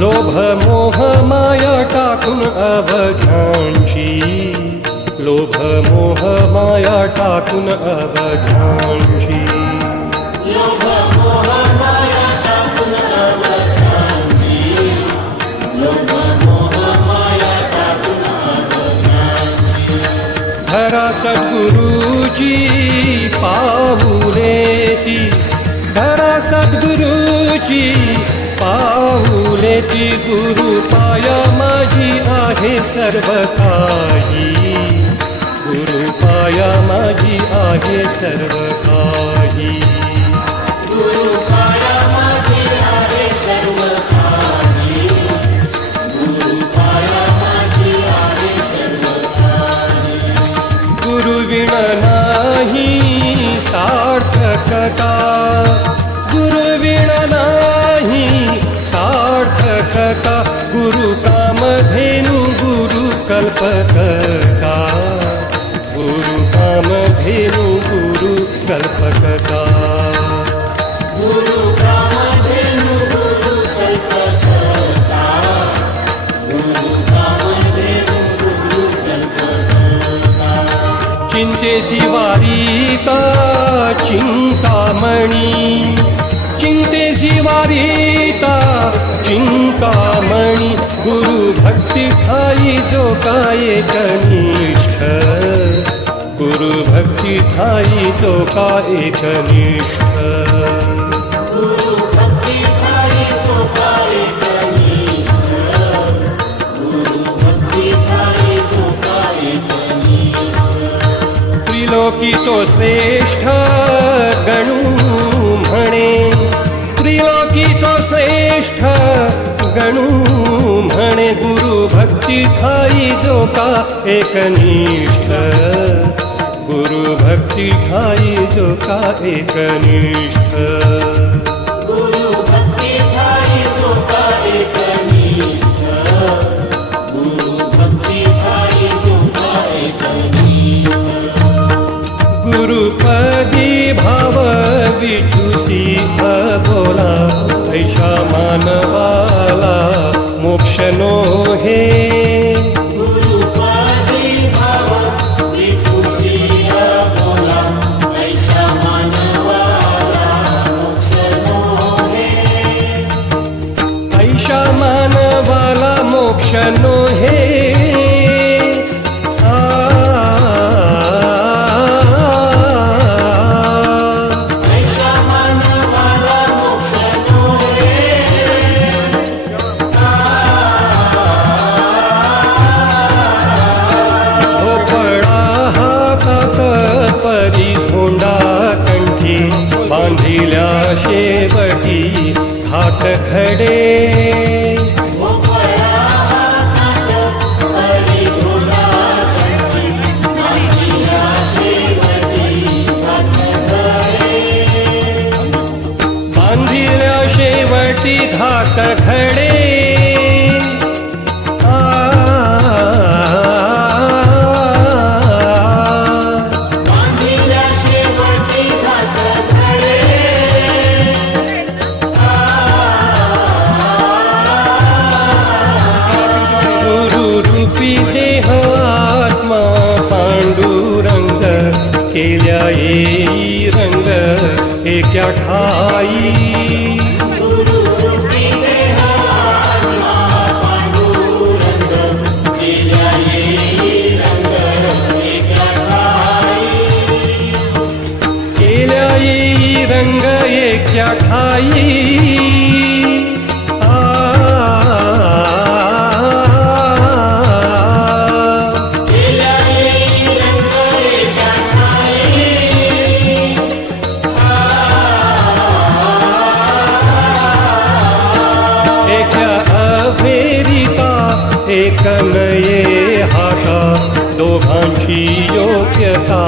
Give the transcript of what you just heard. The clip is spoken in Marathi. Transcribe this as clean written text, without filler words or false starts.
लोभ मोह माया टाकून अवघ्यांची, लोभ मोह माया टाकून अवघ्यांची, लोभ मोह माया टाकून अवघ्यांची, लोभ मोह माया टाकून अवघ्यांची. धरा सद्गुरुची पाऊलेची, धरा सद्गुरुची पाऊलेची. गुरु पाया माझी आहे सर्व काही, गुरु पाया माझी आहे सर्व काही. गुरु पाया माझी आहे सर्व काही, गुरु पाया माझी आहे सर्व काही. गुरु विण नाही सार्थकता, गुरु विण नाही सार्थकता. गुरु कामधेनु गुरु कल्पकता, गुरु कामधेनु गुरु कल्पकता. गुरु कामधेनु गुरु कल्पकता, गुरु कामधेनु गुरु कल्पकता. चिंतेची वारिका चिंतामणी, चिंतेची वारिका चिंतामणी. गुरु भक्ती ठाई जो काय कनिष्ठ, गुरु भक्ती ठाई जो काय कनिष्ठ. गुरु भक्ती ठाई जो काय कनिष्ठ, गुरु भक्ती ठाई जो काय कनिष्ठ. त्रिलोकी तो श्रेष्ठ गणू म्हणे, त्रिलोकी तो श्रेष्ठ गणू म्हणे. गुरु भक्ती ठाई जो का एकनिष्ठ, गुरु भक्ती ठाई जो का एकनिष्ठ. गुरु भक्ती ठाई जो काय कनिष्ठ, गुरु भक्ती ठाई जो काय कनिष्ठ. गुरुपदी भाव विठुसी बोला, ऐशा मानवाला मोक्ष नो हे. गुरुपदी भाव विठुसिया बोला, ऐशा मानवाला मोक्ष नो हे. ऐशा मानवाला मोक्ष नो हे. ऐशा मानवाला मोक्ष नो हे. भोपळा हातात परी धोंडा कंठी, बांधिल्या शेवटी घात खडे. भोपळा हातात परी धोंडा कंठी, बांधिल्या शेवटी घात खडे. बांधिल्या शेवटी घात खडे. बांधिल्या शेवटी घात खडे. गुरु रूपी देह आत्मा पांडुरंग, केल्या येई रंग एका ठाई. गुरुरूपी देह आत्मा पांडुरंग, केल्या येई रंग एका ठाई. केल्या येई रंग एका ठाई. केल्या येई रंग एका ठाई. एका अभेरिता एकमये हाता, दोघांची योग्यता